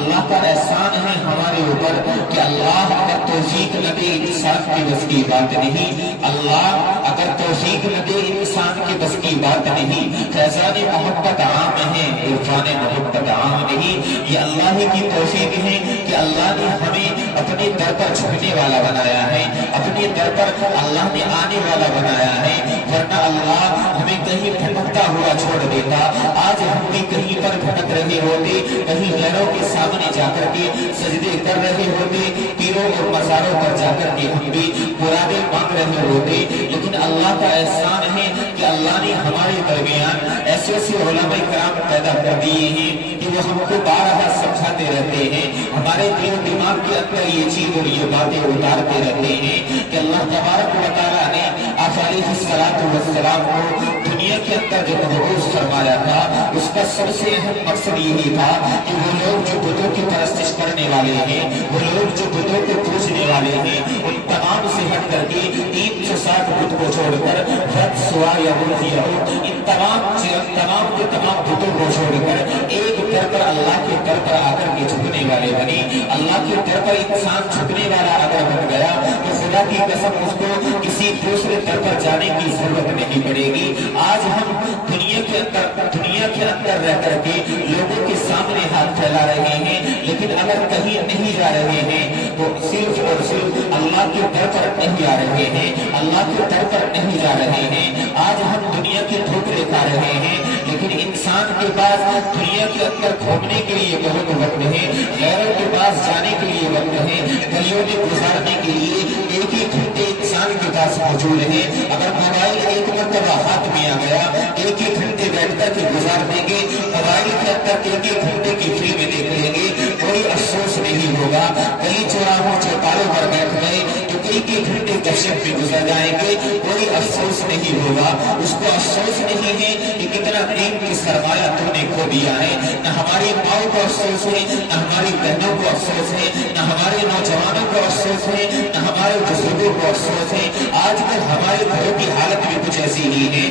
اللہ کا احسان ہے ہمارے اوپر کہ اللہ اگر توفیق نہ دے انسان کی بس کی بات نہیں، اللہ اگر توفیق نہ دے انسان کی بس کی بات نہیں، فیضان محبت عام ہے عرفان محبت عام نہیں۔ یہ اللہ ہی کی توفیق ہے کہ اللہ نے ہمیں اپنے در پر جھکنے والا بنایا ہے، اپنے در پر اللہ نے آنے والا بنایا ہے، ورنہ اللہ ہمیں کہیں بھٹکتا ہوا چھوڑ دیتا، آج ہم بھی کہیں پر بھٹک رہے ہوتے، کہیں غیروں کے سامنے جا کر کے سجدے کر رہے ہوتے، پیروں اور مزاروں پر جا کر کے ہم بھی مرادیں مانگ رہے ہوتے، لیکن اللہ کا احسان ہے کہ اللہ نے ہمارے درمیان ایسے ایسے علماء کرام پیدا کر دیے ہیں کہ وہ ہم کو بارہا سمجھاتے رہتے ہیں، ہمارے دل و دماغ کے اندر یہ چیز اور یہ باتیں اتارتے رہتے ہیں کہ اللہ تبارک و تعالیٰ نے آپ علیہ السلام کو دنیا کے اندر جو مبعوث فرمایا تھا، اس کا سب سے اہم مقصد یہی تھا کہ وہ لوگ جو بتوں کی پرستش کرنے والے ہیں، وہ لوگ جو بتوں کو پوجنے والے ہیں، ان تمام سے ہٹ کر کے 360 بت کو چھوڑ کر رد سوا یا ان تمام کے تمام بتوں کو چھوڑ کر ایک در پر اللہ کے در پر آ کر کے جھکنے والے بنے۔ اللہ کے در پر انسان جھکنے والا اگر بن گیا تو خدا کی قسم اس کو کسی دوسرے در پر جانے کی ضرورت نہیں پڑے گی۔ آج ہم دنیا کے اندر رہ کر کے لوگوں کے سامنے ہاتھ پھیلا رہے ہیں، لیکن اگر کہیں نہیں جا رہے ہیں تو صرف اور صرف اللہ کے در پر نہیں آ رہے ہیں، اللہ کے در پر نہیں جا رہے ہیں۔ آج ہم دنیا کے ٹھوکرے کھا رہے ہیں، لیکن انسان کے پاس دنیا کے اندر گھومنے کے لیے بہت وقت ہے، غیروں کے پاس جانے کے لیے وقت ہے، گلیوں میں گزارنے کے لیے ایک ہی گھنٹے انسان کے پاس موجود ہے۔ اگر موبائل ایک مرتبہ ہاتھ میں آ گیا، ایک ہی گھنٹے بیٹھ کر کے گزار دیں گے، موبائل کے اندر ایک ہی گھنٹے کی فلمیں دیکھ لیں گے، کوئی افسوس نہیں ہوگا۔ گلی چوراہوں چوپالوں پر بیٹھ گئے تو ایک ہی گھنٹے کشپ میں گزر جائیں گے، کوئی افسوس نہیں ہوگا۔ اس کو افسوس نہیں ہے کہ کتنا دین کی سرمایہ تو نے کھو دیا ہے، نہ ہماری ماؤں کو افسوس ہے، نہ ہماری بہنوں کو افسوس ہے، نہ ہمارے نوجوانوں کو افسوس ہے، نہ ہمارے بزرگوں کو افسوس ہے۔ آج کل ہمارے گھروں کی حالت بھی کچھ ایسی ہی ہے۔